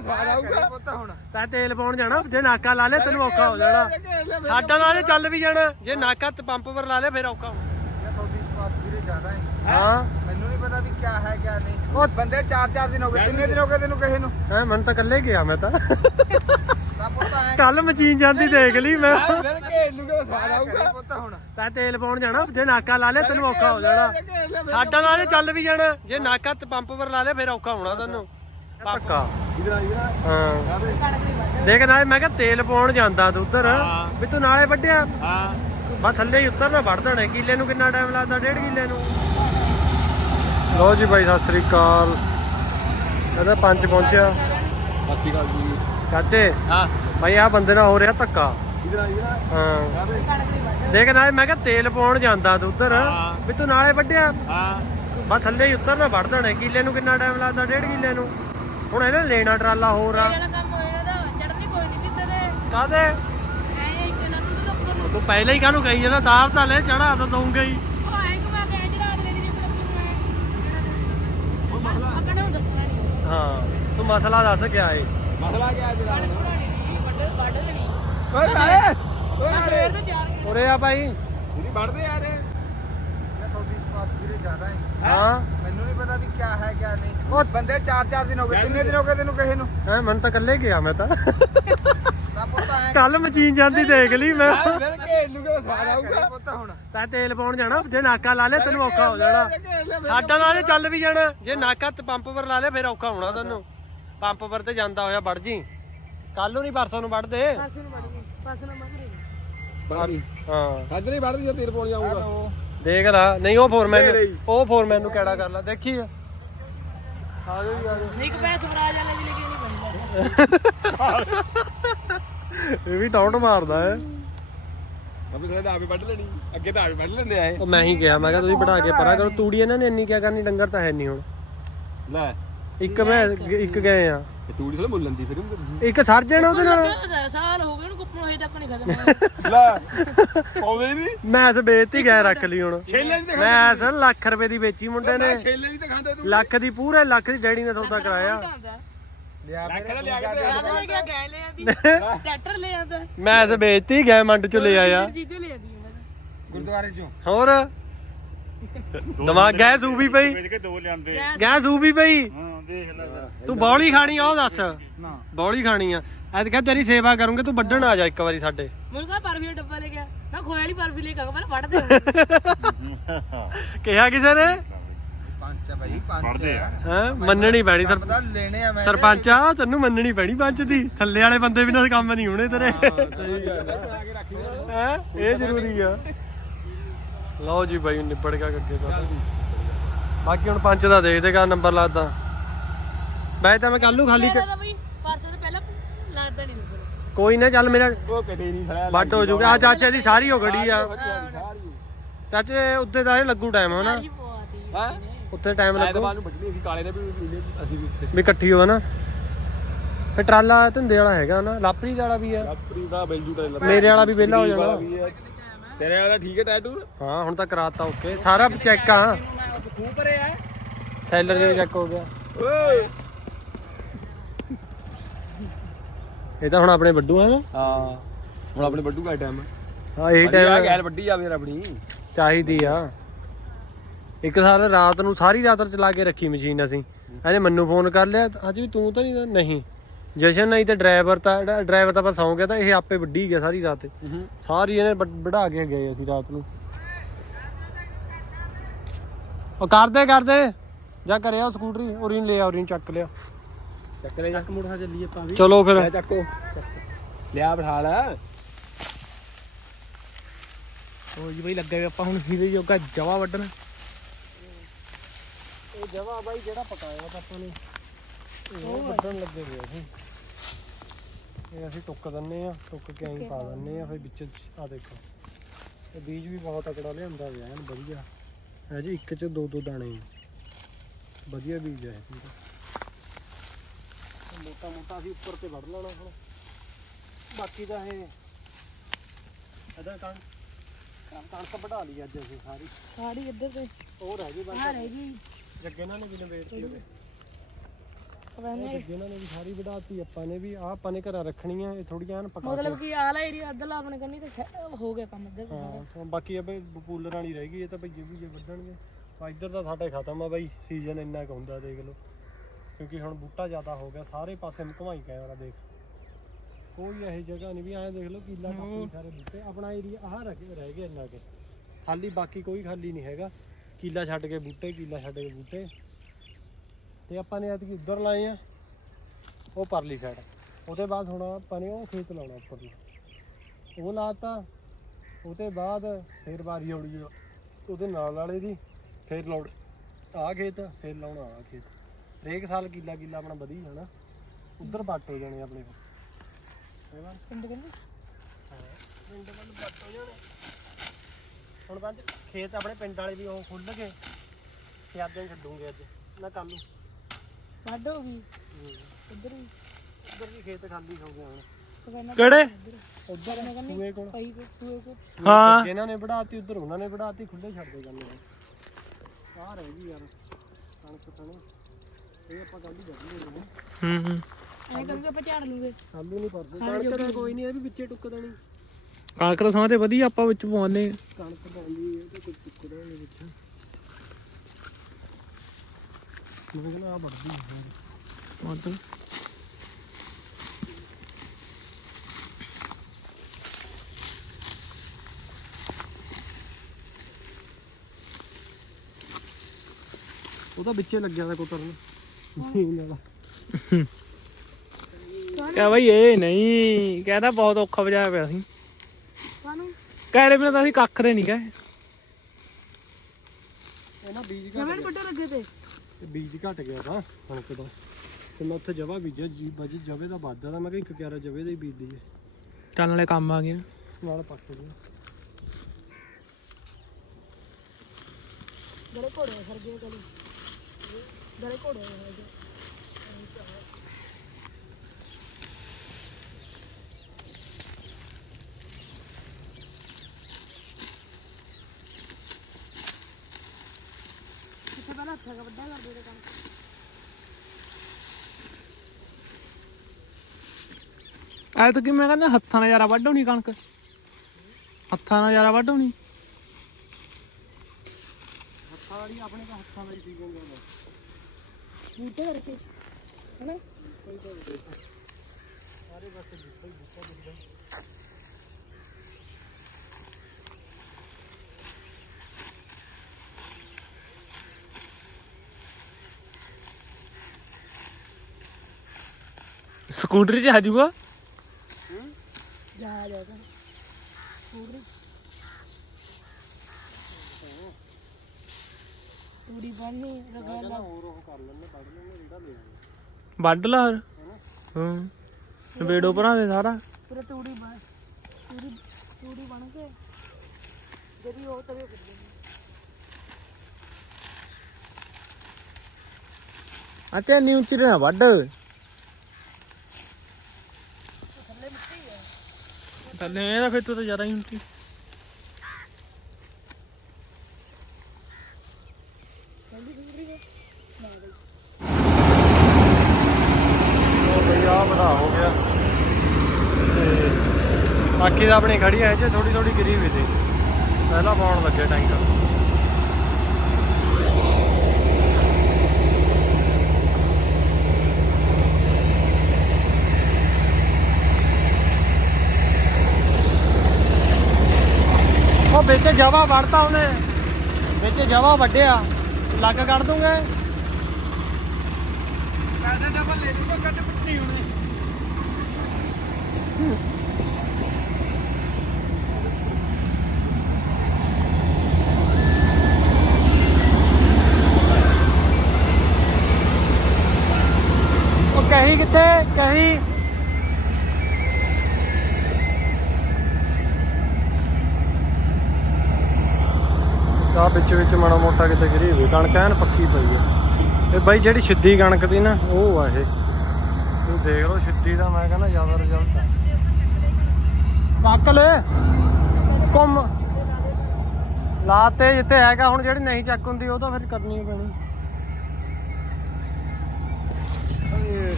ਸਵਾਦ ਆਊਗਾ ਪੁੱਤ ਹੁਣ। ਤਾਂ ਤੇਲ ਪਾਉਣ ਜਾਣਾ ਜੇ ਨਾਕਾ ਲਾ ਲਿਆ ਤੈਨੂੰ ਔਖਾ ਹੋ ਜਾਣਾ। ਸਾਡਾ ਨਾਲ ਚੱਲ ਵੀ ਜਾਣਾ। ਜੇ ਨਾਕਾ ਤੇ ਪੰਪ ਪਰ ਲਾ ਲਿਆ ਫਿਰ ਔਖਾ ਹੋਣਾ ਤੁਹਾਡੀ ਸਵਾਦ ਵੀਰੇ ਜ਼ਿਆਦਾ ਹੈ। ਹਾਂ? ਮੈਨੂੰ ਨਹੀਂ ਪਤਾ ਵੀ ਕਿਆ ਹੈ ਕਿਆ ਨਹੀਂ। ਉਹ ਬੰਦੇ 4-4 ਦਿਨ ਹੋ ਗਏ ਕਿੰਨੇ ਦਿਨ ਹੋ ਗਏ ਤੈਨੂੰ ਕਹੇ ਨੂੰ? ਹੈ ਮਨ ਤਾਂ ਇਕੱਲੇ ਗਿਆ ਮੈਂ ਤਾਂ। ਕੱਲ ਮਚੀਨ ਜਾਂਦੀ ਦੇਖ ਲਈ ਮੈਂ। ਫਿਰ ਘੇਲ ਲੂਗਾ ਸਵਾਦ ਆਊਗਾ ਪੁੱਤ ਹੁਣ। ਤਾਂ ਤੇਲ ਪਾਉਣ ਜਾਣਾ ਜੇ ਨਾਕਾ ਲਾ ਲਿਆ ਤੈਨੂੰ ਔਖਾ ਹੋ ਜਾਣਾ। ਸਾਡਾ ਨਾਲ ਚੱਲ ਵੀ ਜਾਣਾ। ਜੇ ਨਾਕਾ ਤੇ ਪੰਪ ਪਰ ਲਾ ਲਿਆ ਫਿਰ ਔਖਾ ਹੋਣਾ ਤੈਨੂੰ। ਪੱਕਾ। ਹਾਂ। ਦੇਖ ਨਾਲੇ ਮੈਂ ਕਿਹਾ ਤੇਲ ਪਾਉਣ ਜਾਂਦਾ ਤੂੰ ਉਧਰ। ਵੀ ਤੂੰ ਨਾਲੇ ਵੱਢਿਆ। ਹਾਂ। ਬਸ ਥੱਲੇ ਹੀ ਉਤਰਨਾ ਵੜ ਦੇਣਾ। ਕਿੱਲੇ ਨੂੰ ਕਿੰਨਾ ਟਾਈਮ ਲੱਗਦਾ? ਡੇਢ ਕਿੱਲੇ ਨੂੰ। ਲੋ ਜੀ ਬਾਈ ਸਤਿ ਸ੍ਰੀ ਅਕਾਲ। ਇਹਦਾ ਪੰਜ ਪਹੁੰਚਿਆ। ਸੱਚੀ ਗੱਲ ਜੀ। ਚਾਚੇ। ਹਾਂ। ਬਾਈ ਆ ਬੰਦੇ ਨਾਲ ਹੋ ਰਿਹਾ ਧੱਕਾ। ਇਧਰ ਹਾਂ। ਦੇਖ ਨਾਲੇ ਮੈਂ ਕਿਹਾ ਤੇਲ ਪਾਉਣ ਜਾਂਦਾ ਤੂੰ ਉਧਰ। ਹਾਂ। ਵੀ ਤੂੰ ਨਾਲੇ ਵੱਢਿਆ। ਹਾਂ। ਬਸ ਥੱਲੇ ਹੀ ਉਤਰਨਾ ਵੜ ਦੇਣਾ। ਕਿੱਲੇ ਨੂੰ ਕਿੰਨਾ ਟਾਈਮ ਲੱਗਦਾ? ਡੇਢ ਕਿੱਲੇ ਨੂੰ। ਹੁਣ ਇਹਨੇ ਲੈਣਾ ਟਰਾਲਾ ਹੋਰ ਆ। ਵਾਲਾ ਕੰਮ ਹੋਇਆ ਦਾ ਚੜਨੀ ਕੋਈ ਨਹੀਂ ਦਿੱਤੇ ਦੇ। ਕਾਦੇ ਐ ਇੱਕ ਨਾ ਤੂੰ ਤਾਂ ਉੱਪਰ ਤੂੰ ਪਹਿਲਾਂ ਹੀ ਕਾਹਨੂੰ ਕਹੀ ਜਾਂਦਾ ਦਾਰ ਤਾਂ ਲੈ ਚੜਾ ਤਾਂ ਦਊਂਗਾ ਹੀ। ਉਹ ਐ ਕਿ ਮੈਂ ਕਹਿ ਜਿਹੜਾ ਅਗਲੇ ਦੀ ਰਿਪੋਰਟ ਨੂੰ ਮੈਂ ਆਪਣੇ ਨੂੰ ਦੱਸਣਾ ਨਹੀਂ ਹਾਂ ਤੂੰ ਮਸਲਾ ਦੱਸ ਕਿਆ ਏ? ਮਸਲਾ ਕੀ ਹੈ ਜਰਾ ਪੁਰਾਣੀ ਦੀ ਵੱਡ ਵੱਡ ਦੇਣੀ। ਓਏ ਨਾਲੇ ਓਏ ਨਾਲੇ। ਉਰੇ ਆ ਜਿਹੜੀ ਵੜਦੇ ਯਾਰ ਇਹ ਤੁਹਾਡੀ ਸਵਾਦ ਵੀਰੇ ਜ਼ਿਆਦਾ ਹੈ? ਹਾਂ? ਮੈਨੂੰ ਨਹੀਂ ਪਤਾ ਵੀ ਕਿਆ ਹੈ ਕਿਆ ਨਹੀਂ। ਉਹ ਬੰਦੇ 4-4 ਦਿਨ ਹੋ ਗਏ ਕਿੰਨੇ ਦਿਨ ਹੋ ਗਏ ਤੈਨੂੰ ਕਹੇ ਨੂੰ? ਹੈ ਮਨ ਤਾਂ ਇਕੱਲੇ ਗਿਆ ਮੈਂ ਤਾਂ। ਤਾਂ ਪੁੱਤ ਐ ਕੱਲ ਮਚੀਨ ਜਾਂਦੀ ਦੇਖ ਲਈ ਮੈਂ। ਫਿਰ ਘੇਲ ਲੂਗਾ ਸਵਾਦ ਆਊਗਾ। ਪੁੱਤ ਹੁਣ। ਤਾਂ ਤੇਲ ਪਾਉਣ ਜਾਣਾ ਜੇ ਨਾਕਾ ਲਾ ਲਿਆ ਤੈਨੂੰ ਔਖਾ ਹੋ ਜਾਣਾ। ਸਾਡਾ ਨਾਲ ਚੱਲ ਵੀ ਜਾਣਾ। ਜੇ ਨਾਕਾ ਤੇ ਪੰਪ ਪਰ ਲਾ ਲਿਆ ਫਿਰ ਔਖਾ ਹੋਣਾ ਤੈਨੂੰ। ਪੰਪ ਪਰ ਤੇ ਜਾਂਦਾ ਹੋਇਆ ਵੜ ਜੀ। ਕੱਲ ਨੂੰ ਨਹੀਂ ਪਰਸੋਂ ਨੂੰ ਵੜਦੇ। ਪਾਸੇ ਨੂੰ ਗਈ ਪਾਸੇ ਨੂੰ ਰਹੀ ਹਾਂ। ਅੱਜ ਨਹੀਂ ਵੜਦੀ ਜੇ ਤੇਲ ਪਾਉਣ ਜਾਊਗਾ। ਦੇਖ ਲਾ ਨਹੀਂ ਉਹ ਫੋਰਮੈਨ ਉਹ ਫੋਰਮੈਨ ਨੂੰ ਕਿਹੜਾ ਕਰ ਲਾ ਦੇਖੀ ਆ। ਆ ਜਾਓ ਜੀ, ਆ ਜਾਓ। ਇੱਕ ਪੈ ਸਵਰਾਜ ਵਾਲੇ ਦੀ ਲਿਖੀ ਨਹੀਂ ਪੈਂਦਾ ਇਹ ਵੀ ਟੌਂਟ ਮਾਰਦਾ ਹੈ। ਅਬੇ ਥੋੜਾ ਦਾ ਆਪੇ ਵੱਢ ਲੈਣੀ। ਅੱਗੇ ਤਾਂ ਆਪੇ ਵੱਢ ਲੈਂਦੇ ਆਏ ਉਹ ਮੈਂ ਹੀ ਕਿਹਾ ਮੈਂ ਕਿਹਾ ਤੁਸੀਂ ਬਿਠਾ ਕੇ ਪਰਾਂ ਕਰੋ। ਤੂੜੀ ਇਹਨਾਂ ਨੇ ਇੰਨੀ ਕਿਆ ਕਰਨੀ ਡੰਗਰ ਤਾਂ ਹੈ ਨਹੀਂ ਹੁਣ। ਲੈ। ਇੱਕ ਮੈਂ ਇੱਕ ਗਏ ਆ। ਇਹ ਤੂੜੀ ਥੋੜਾ ਮੁੱਲ ਲੈਂਦੀ ਫਿਰ। ਇੱਕ ਸਰ ਜਾਣਾ ਉਹਦੇ ਨਾਲ। ਸਾਲ ਹੋ ਗਏ ਹਜੇ ਤੱਕ ਨਹੀਂ ਖਤਮ ਹੋਇਆ। ਲੈ ਪਾਉਂਦੇ ਨਹੀਂ ਮੈਸ ਵੇਚਤੀ ਗਏ ਰੱਖ ਲਈ ਹੁਣ। ਛੇਲੇ ਨਹੀਂ ਮੈਸ ਲੱਖ ਰੁਪਏ ਦੀ ਵੇਚੀ ਮੁੰਡੇ ਨੇ। ਛੇਲੇ ਨਹੀਂ ਤਾਂ ਖਾਂਦੇ ਤੂੰ। ਲੱਖ ਦੀ ਪੂਰੇ ਲੱਖ ਦੀ ਡੈਡੀ ਨੇ ਸੌਦਾ ਕਰਾਇਆ। ਲਿਆ ਲੱਖ ਦਾ ਲਿਆ ਕੇ ਟਰੈਕਟਰ ਲੈ ਗਿਆ ਗਏ ਲੈ ਆਂਦੀ। ਟਰੈਕਟਰ ਲੈ ਆਂਦਾ। ਮੈਸ ਵੇਚਤੀ ਗਏ ਮੰਡ ਚ ਲੈ ਆਇਆ। ਲੈ ਆਂਦੀ ਗੁਰਦੁਆਰੇ ਚੋਂ। ਹੋਰ? ਦਿਮਾਗ ਗਏ ਸੂਬੀ ਪਈ ਵੇਚ ਕੇ ਦੋ ਲਿਆਂਦੇ। ਗਏ ਸੂਬੀ ਪਈ। ਹਾਂ। ਦੇਖ ਲੈ ਤੂੰ ਬੌਲੀ ਖਾਣੀ ਆ ਉਹ ਦੱਸ। ਨਾ। ਬੌਲੀ ਖਾਣੀ ਆ। ਐਤ ਕਹ ਤੇਰੀ ਸੇਵਾ ਕਰੂੰਗੇ ਤੂੰ ਵੱਢਣ ਆ ਜਾ ਇੱਕ ਵਾਰੀ ਸਾਡੇ। ਮੈਨੂੰ ਕਹਾ ਬਰਫੀ ਦਾ ਡੱਬਾ ਲੈ ਗਿਆ ਮੈਂ ਖੋਏ ਵਾਲੀ ਬਰਫੀ ਲੈ ਕੇ ਆਉਂਗਾ ਪਹਿਲਾਂ ਵੱਢ ਦੇ। ਕਿਹਾ ਕਿਸੇ ਨੇ? ਪੰਜ ਆ ਭਾਈ ਆ। ਹੈ? ਮੰਨਣੀ ਪੈਣੀ ਸਰ ਪਤਾ ਲੈਣੇ ਆ ਮੈਂ ਸਰਪੰਚ ਆ ਤੈਨੂੰ ਮੰਨਣੀ ਪੈਣੀ ਪੰਚ ਦੀ। ਥੱਲੇ ਵਾਲੇ ਬੰਦੇ ਬਿਨਾਂ ਕੰਮ ਨਹੀਂ ਹੋਣੇ ਤੇਰੇ। ਸਹੀ ਗੱਲ ਹੈ? ਬਣਾ ਕੇ ਰੱਖੀ ਹੈ? ਇਹ ਜ਼ਰੂਰੀ ਆ। ਲਓ ਜੀ ਬਾਈ ਨਿਬੜ ਗਿਆ ਅੱਗੇ ਤਾਂ ਬਾਕੀ ਹੁਣ ਪੰਜ ਦਾ ਦੇ ਦੇਗਾ ਨੰਬਰ ਲਾਦਾ ਮੈਂ ਤਾਂ ਮੈਂ ਕੱਲ ਨੂੰ ਖਾਲੀ ਮੇਰਾ ਤਾਂ ਬਈ ਪਰਸੋਂ ਤੋਂ ਪਹਿਲਾਂ ਲਾਦਾ ਨਹੀਂ ਮੇਰੇ ਕੋਈ ਨਾ ਚੱਲ ਮੇਰਾ ਉਹ ਕਦੇ ਨਹੀਂ ਹੋ ਜੂਗਾ। ਆ ਚਾਚੇ ਦੀ ਸਾਰੀ ਹੋ ਖੜੀ ਆ। ਚਾਚੇ ਉੱਤੇ ਦਾ ਇਹ ਲੱਗੂ ਟਾਈਮ ਹਨਾ? ਪਵਾਤੀ ਹਾਂ? ਉੱਤੇ ਟਾਈਮ ਲੱਗੂ। ਐਤਵਾਰ ਨੂੰ ਵੱਢਣੀ ਸੀ ਕਾਲੇ ਨੇ ਵੀ ਇਹਨੇ- ਅਸੀਂ ਵੀ ਉੱਥੇ। ਵੀ ਇਕੱਠੀ ਹੋ ਨਾ। ਫੇ ਟਰਾਲਾ ਧੰਦੇ ਵਾਲਾ ਹੈਗਾ ਨਾ। ਲਾਪਰੀ ਵਾਲਾ ਵੀ ਆ। ਆਪਰੀ ਦਾ ਬੈਲਜੂ ਟ੍ਰੇਲਰ ਮੇਰੇ ਵਾਲਾ ਵੀ ਵਿਹਲਾ ਹੋ ਜਾਣਾ। ਤੇਰੇ ਵਾਲਾ ਤਾਂ ਠੀਕ ਹੈ ਟੈਟੂ ਹਾਂ ਹੁਣ ਤਾਂ ਕਰਾਤਾ ਓਕੇ। ਸਾਰਾ ਚੈੱਕ ਆ। ਖੂਹ ਭਰੇ ਆ। ਸੈਲਰ ਜੇ ਚੈੱਕ ਹੋ ਗਿਆ। ਓਏ। ਇਹ ਤਾਂ ਹੁਣ ਆਪਣੇ ਵੱਡੂ ਆ ਨਾ। ਹਾਂ ਹੁਣ ਆਪਣੇ ਵੱਡੂ ਦਾ ਟਾਈਮ ਹਾਂ ਇਹ ਆ। ਟਾਈਮ ਗੈਲ ਵੱਡੀ ਆ ਮੇਰ ਆਪਣੀ। ਚਾਹੀਦੀ ਆ। ਇੱਕ ਸਾਲ ਰਾਤ ਨੂੰ ਸਾਰੀ ਰਾਤ ਚਲਾ ਕੇ ਰੱਖੀ ਮਸ਼ੀਨ ਅਸੀਂ। ਇਹਨੇ ਮੈਨੂੰ ਫੋਨ ਕਰ ਲਿਆ ਅੱਜ ਵੀ ਤੂੰ ਤਾਂ ਨਹੀਂ ਨਹੀਂ। ਜਸ਼ਨ ਨਹੀਂ ਤੇ ਡਰਾਈਵਰ ਤਾਂ ਡਰਾਈਵਰ ਤਾਂ ਬਸ ਸੌਂ ਗਿਆ ਤਾਂ ਇਹ ਆਪੇ ਵੱਡੀ ਗਿਆ ਸਾਰੀ ਰਾਤ। ਸਾਰੀ ਇਹਨੇ ਵੱਢ- ਕੇ ਗਏ ਅਸੀਂ ਰਾਤ ਨੂੰ। ਉਹ ਕਰਦੇ ਕਰਦੇ। ਜਾ ਕਰਿਆ ਸਕੂਟਰੀ ਉਰੀਨ ਲਿਆ ਉਰੀਨ ਚੱਕ ਲਿਆ। ਚੱਕ ਲੈ ਚੱਕ ਮੁੜਾ ਚੱਲੀਏ ਆਪਾਂ ਵੀ। ਚਲੋ ਫਿਰ। ਲੈ ਚੱਕੋ। ਲਿਆ ਬਿਠਾ ਲੈ ਉਹ ਜੀ ਬਈ ਲੱਗੇ ਹੋਏ ਆਪਾਂ ਹੁਣ ਹੀਰੇ ਜੋਗਾ ਜਵਾ ਵੱਢਣ। ਇਹ ਜਵਾ ਬਾਈ ਜਿਹੜਾ ਪਕਾਇਆ ਤਾਂ ਆਪਾਂ ਨੇ। ਉਹ ਵੱਢਣ ਲੱਗੇ ਹੋਏ ਅਸੀਂ ਇਹ ਅਸੀਂ ਟੁੱਕ ਦਿੰਨੇ ਆ ਟੁੱਕ ਕੇ ਐਂ ਪਾ ਦਿੰਨੇ ਆ ਫਿਰ ਵਿੱਚ ਆ ਦੇਖੋ। ਇਹ ਬੀਜ ਵੀ ਬਹੁਤ ਤਕੜਾ ਲਿਆਂਦਾ ਹੋਇਆ ਐਨ ਵਧੀਆ। ਹੈ ਜੀ ਇੱਕ ਚ ਦੋ ਦੋ ਦਾਣੇ। ਵਧੀਆ ਬੀਜ ਹੈ ਮੋਟਾ ਮੋਟਾ ਅਸੀਂ ਉੱਪਰ ਤੇ ਵੱਢ ਲੈਣਾ ਹੁਣ। ਬਾਕੀ ਤਾਂ ਇਹ ਇਹਦਾ ਤਾਂ ਕਣਕ ਵਢਾ ਲਈ ਅੱਜ ਅਸੀਂ ਸਾਰੀ। ਸਾੜੀ ਇੱਧਰ ਤੇ। ਉਹ ਰਹਿ ਗਈ ਬਸ ਆ ਰਹਿ ਗਈ। ਜੱਗੇ ਨਾਲ ਨੇ ਵੀ ਹੋਵੇ ਵੈਨੇ ਜਿਨ੍ਹਾਂ ਨੇ ਵੀ ਸਾਰੀ ਵਢਾਤੀ ਆਪਾਂ ਨੇ ਵੀ ਆਹ ਆਪਾਂ ਨੇ ਘਰਾਂ ਰੱਖਣੀਆਂ ਇਹ ਥੋੜੀਆਂ ਐਨ ਪਕਾ ਮਤਲਬ ਕਿ ਆਲਾ ਏਰੀਆ ਅੱਧਲਾ ਆਪਣੇ ਕੰਨੀ ਤੇ ਹੋ ਗਿਆ ਕੰਮ ਅੱਧਰ ਹਾਂ ਹੁਣ ਬਾਕੀ ਆ ਬਈ ਬਪੂਲਰ ਵਾਲੀ ਰਹਿ ਗਈ ਇਹ ਤਾਂ ਭਈਏ ਵੀ ਜੇ ਵੱਢਣਗੇ। ਆ ਇੱਧਰ ਤਾਂ ਸਾਡੇ ਖਤਮ ਆ ਬਾਈ। ਸੀਜ਼ਨ ਇੰਨਾ ਕੁ ਹੁੰਦਾ ਦੇਖ ਲਓ। ਕਿਉਂਕਿ ਹੁਣ ਬੂਟਾ ਜ਼ਿਆਦਾ ਹੋ ਗਿਆ ਸਾਰੇ ਪਾਸੇ ਨੂੰ ਘੁਮਾਈ ਕੈਮਰਾ ਦੇਖ। ਕੋਈ ਇਹੋ ਜਗ੍ਹਾ ਨਹੀਂ ਵੀ ਐਂ ਦੇਖ ਲਓ ਕੀਲਾ ਕਾਫੀ ਸਾਰੇ ਬੂਟੇ ਆਪਣਾ ਏਰੀਆ ਆਹ ਰਹਿ ਰਹਿ ਗਿਆ ਇੰਨਾ ਕਿ। ਖਾਲੀ ਬਾਕੀ ਕੋਈ ਖਾਲੀ ਨਹੀਂ ਹੈਗਾ। ਕੀਲਾ ਛੱਡ ਕੇ ਬੂਟੇ ਕੀਲਾ ਛੱਡ ਕੇ ਬੂਟੇ। ਤੇ ਆਪਾਂ ਨੇ ਐਤਕੀ ਉੱਧਰ ਲਾਏ ਆ ਉਹ ਪਰਲੀ ਸਾਈਡ ਉਹਦੇ ਬਾਅਦ ਹੁਣ ਆਪਾਂ ਨੇ ਉਹ ਖੇਤ ਲਾਉਣਾ ਉੱਪਰ ਨੂੰ ਉਹ ਲਾਤਾ ਉਹਦੇ ਬਾਅਦ ਫੇਰ ਵਾਰੀ ਆਉਣੀ ਉਹਦੇ ਨਾਲ ਵਾਲੇ ਦੀ ਫੇਰ ਲਾਉਣ ਆ ਖੇਤ ਫੇਰ ਲਾਉਣਾ ਆ ਖੇਤ। ਹਰੇਕ ਸਾਲ ਕਿੱਲਾ ਕਿੱਲਾ ਆਪਣਾ ਵਧੀ ਜਾਣਾ। ਉਧਰ ਪੱਟ ਹੋ ਜਾਣੇ ਆਪਣੇ ਕੋਲ। ਇਹ ਵਾਰ ਪਿੰਡ ਕੰਨੀ ਪਿੰਡ ਵੱਲ ਪੱਟ ਹੋ ਜਾਣੇ। ਹੁਣ ਬੰਦ ਖੇਤ ਆਪਣੇ ਪਿੰਡ ਵਾਲੇ ਵੀ ਉਹ ਖੁੱਲ ਗਏ। ਤੇ ਅੱਜ ਹੀ ਛੱਡੂਗੇ ਅੱਜ। ਨਾ ਕੱਲ ਨੂੰ। ਵੱਢ ਹੋ ਗਈ। ਇੱਧਰ ਵੀ। ਉਧਰ ਵੀ ਖੇਤ ਖਾਲੀ ਹੋ ਗਏ ਹੁਣ। ਕਿਹੜੇ? ਉਧਰ ਸੂਏ ਕੋਲ। ਪਈ ਕੋ ਸੂਏ ਕੋ ਹਾਂ। ਜਿਹਨਾਂ ਨੇ ਵੜਾਤੀ ਉਧਰ ਉਹਨਾਂ ਨੇ ਵੜਾਤੀ ਖੁੱਲੇ ਛੱਡ ਦੇ ਗੱਲ। ਆ ਰਹਿ ਗਈ ਯਾਰ। ਕਣਕ ਤਣੇ ਇਹ ਆਪਾਂ ਕੱਲ ਹੀ ਕੱਢ ਲਈਏ ਹੂੰ। ਹੂੰ ਐਂ ਕਰੂਗੇ ਆਪਾਂ ਝਾੜ ਲੂਗੇ। ਕੱਲੂ ਨਹੀਂ ਪਰਦੇ ਕਣਕ ਦਾ ਕੋਈ ਨਹੀਂ ਇਹ ਵੀ ਵਿੱਚੇ ਟੁੱਕ ਦੇਣੀ। ਕਣਕ ਦਾ ਸਮਾਂ ਤੇ ਵਧੀਆ ਆਪਾਂ ਵਿੱਚ ਪਵਾਉਂਦੇ ਕਣਕ ਪਾਉਂਦੀ ਇਹ ਤਾਂ ਕੁਝ ਟੁੱਕ ਦੇਣੀ ਵਿੱਚ। ਮੈਂ ਕਹਿੰਦਾ ਆ ਵੱਡੀ ਹੈ ਮਤਲਬ ਉਹ ਤਾਂ ਵਿੱਚੇ ਲੱਗਿਆ ਦਾ ਕੁਤਰਨ ਕਹ ਬਈ ਇਹ ਨਹੀਂ। ਕਹਿੰਦਾ ਬਹੁਤ ਔਖਾ ਵਜਾਇਆ ਪਿਆ ਸੀ। ਕਾਨੂੰ ਕਹਿ ਰਹੇ ਬਿਨਾਂ ਤਾਂ ਅਸੀਂ ਕੱਖ ਦੇ ਨਹੀਂ ਕਹੇ ਇਹ ਨਾ ਬੀਜ ਘਟ ਜਮਨ ਪੱਟੇ ਲੱਗੇ ਤੇ। ਤੇ ਬੀਜ ਘਟ ਗਿਆ ਤਾਂ ਕਣਕ ਦਾ। ਤੇ ਮੈਂ ਉੱਥੇ ਜਵਾ ਬੀਜਿਆ ਜੀ ਬਜ ਜਵੇ ਦਾ ਵਾਧਾ ਦਾ ਮੈਂ ਕਿਹਾ ਇੱਕ ਕਿਆਰਾ ਜਵੇ ਦਾ ਹੀ ਬੀਜ ਦਈਏ। ਚੱਲ ਨਾਲੇ ਕੰਮ ਆ ਗਿਆ। ਨਾਲ ਪੱਕ ਗਿਆ। ਗਲੇ ਘੋੜੇ ਸਰ ਗਏ ਗਲੇ ਗਲੇ ਘੋੜੇ ਹੋ ਗਏ ਕਿੱਥੇ ਪਹਿਲਾਂ ਹੱਥਾਂ ਦਾ ਵੱਡਾ ਕਰਦੇ ਤੇ ਕੰਮ ਐ ਤਾਂ ਕਿ ਮੈਂ ਕਹਿੰਦਾ ਹੱਥਾਂ ਨਾਲ ਯਾਰਾ ਵੱਢ ਹੋਣੀ ਕਣਕ। ਹੱਥਾਂ ਨਾਲ ਯਾਰਾ ਵੱਢ ਹੋਣੀ ਹੱਥਾਂ ਵਾਲੀ ਆਪਣੇ ਤਾਂ ਹੱਥਾਂ ਦਾ ਹੀ ਸੀਜ਼ਨ ਜਾਂਦਾ ਬੂਟੇ ਕਰਕੇ ਹਨਾ ਸਾਰੇ ਪਾਸੇ ਜਿੱਥੇ ਹੀ ਬੂਟਾ ਦਿਖਦਾ ਸਕੂਟਰ 'ਚ ਆ ਜਾਊਗਾ ਜਾ ਜਾ ਤਾਂ ਪੂਰੀ ਪੂਰੀ ਬੰਨੀ ਲਗਾ ਕਹਿੰਦਾ ਲਾ ਹੋਰ ਉਹ ਕਰ ਲੈਣੇ ਵੱਢ ਲੈਣੇ ਜਿਹੜਾ ਲੈ ਆਏ ਵੱਢ ਲਾ ਫਿਰ ਹਾਂ। ਵੇੜੋ ਭਰਾ ਦੇ ਸਾਰਾ। ਪੂਰਾ ਤੂੜੀ ਬਣ ਤੂੜੀ ਤੂੜੀ ਬਣ ਕੇ ਜਿਹੜੀ ਉਹ ਤਵੇ ਜਾਂਦੀ ਅੱਛਾ ਨੀ ਉੱਚੀ ਨਾ ਵੱਢ। ਥੱਲੇ ਇਹਦਾ ਫਿਰ ਤੂੰ ਤਾਂ ਜ਼ਿਆਦਾ ਹੀ ਉੱਚੀ ਉਹ ਬਈ ਆ ਬੜਾ ਹੋ ਗਿਆ ਤੇ ਬਾਕੀ ਤਾਂ ਆਪਣੀ ਖੜੀ ਹੈ ਜੇ ਥੋੜੀ ਥੋੜੀ ਗਿਰੀ ਹੋਈ ਸੀ। ਪਹਿਲਾਂ ਪਾਉਣ ਲੱਗੇ ਟੈਂਕਰ ਉਹ ਵਿੱਚ ਜਵਾ ਵੜਤਾ ਉਹਨੇ। ਵਿੱਚ ਜਵਾ ਵੱਡਿਆ ਲੱਗ ਕੱਢ ਦੂੰਗੇ। ਪੈਸੇ ਡਬਲ ਲੈ ਲੂਗਾ ਕੱਟ ਪੱਟੀ ਹੋਣੀ ਉਹ ਕਹੀ ਕਿੱਥੇ? ਕਹੀ। ਆ ਵਿੱਚ ਵਿੱਚ ਮਾੜਾ ਮੋਟਾ ਕਿਤੇ ਗਿਰੀ ਹੋਈ ਕਣਕ ਐਨ ਪੱਕੀ ਪਈ ਹੈ ਇਹ ਬਾਈ ਜਿਹੜੀ ਸਿੱਧੀ ਕਣਕ ਦੀ ਨਾ ਉਹ ਆ ਇਹ। ਤੂੰ ਦੇਖ ਲਓ ਸਿੱਧੀ ਦਾ ਮੈਂ ਕਹਿੰਦਾ ਜ਼ਿਆਦਾ ਰਿਜ਼ਲਟ ਆ। ਪੱਕ ਲੈ। ਕੁੰਮ ਲਾਤੇ ਜਿੱਥੇ ਹੈਗਾ ਹੁਣ ਜਿਹੜੀ ਨਹੀਂ ਚੱਕ ਹੁੰਦੀ ਉਹ ਤਾਂ ਫਿਰ ਕਰਨੀ ਪੈਣੀ ਇਹ ਤੇ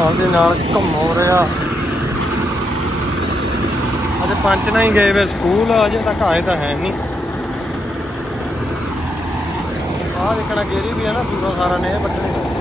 ਆਪਦੇ ਨਾਲ ਘੁੰਮੋ ਰਿਹਾ। ਅਜੇ ਪੰਜ ਨਾ ਹੀ ਗਏ ਵੇ ਸਕੂਲ, ਅਜੇ ਤੱਕ ਆਏ ਤਾਂ ਹੈ ਨਹੀਂ। ਆਹ ਦੇਖਣਾ ਗੇਰੀ ਵੀ ਹੈ ਨਾ ਪੂਰਾ ਸਾਰਾ ਨੇ ਵੱਢਣੇ।